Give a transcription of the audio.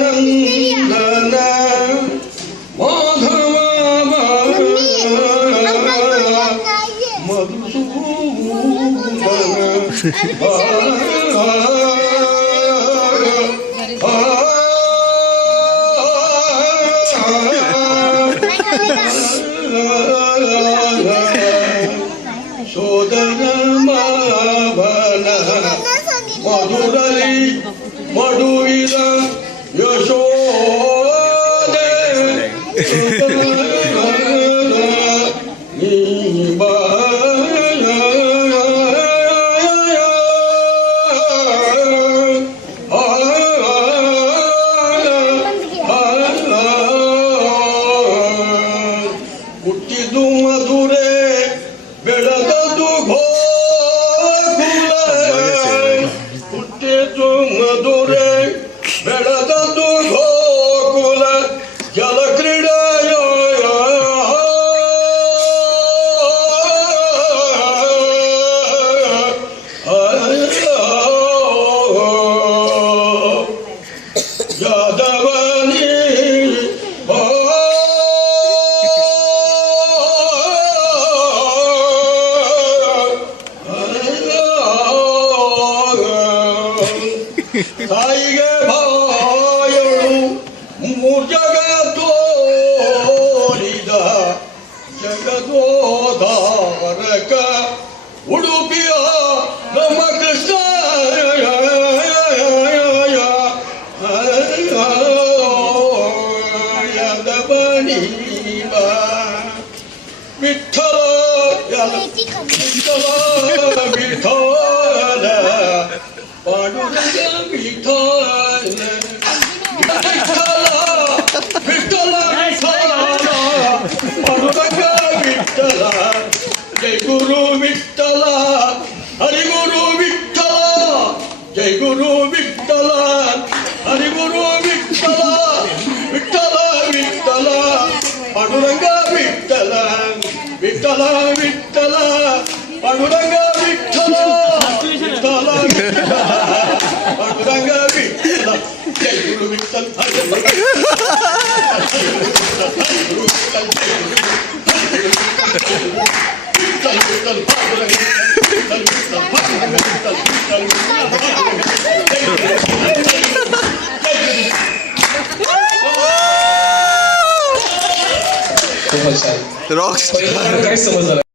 ಯದುಕುಲಾನಂದನ ಮಾಧವ ಸೋದರ ಮಾವನ ಮಧುರಲಿ ಮಡುವಿದ ಯಶೋದೆ ಹುಟ್ಟಿದು ಮಧುರೆ ಬೆಳೆದದು ಗೋಕುಲ ಹುಟ್ಟಿದು ಮಧುರೆ ಬೆಳೆದದು ಗೋಕುಲ ಜಲಕ್ರೀಡೆಯ ಯಾದವನಿ ತಾಯಿಗೆ ಭಾಯಳು ಜಗದೋರಿದ ಜಗದೋಧಾರಕ ಉಡುಪಿಯ ನಮ್ಮ ಕೃಷ್ಣ ಯದವನೀವ ವಿಠಲ ವಿಠಲ ವಿಠಲ ಪಾಂಡುರಂಗ ವಿಠಲ ವಿಠಲ ಪಾಂಡುರಂಗ ವಿಠಲ ಜೈ ಗುರು ವಿಠಲ ಹರಿಗುರು ವಿಠಲ ಜೈ ಗುರು ವಿಠಲ ಹರಿಗುರು ವಿಠಲ ವಿಠಲ ವಿಠಲ ಪಾಂಡುರಂಗ ವಿಠಲ ವಿಠಲ ವಿಠಲ ಪಾಂಡುರಂಗ ವಿಠಲ ವಿಠಲ ಪಾಂಡುರಂಗ ವಿಠಲ ಜೈ ಗುರು ವಿಠಲ Rockstar.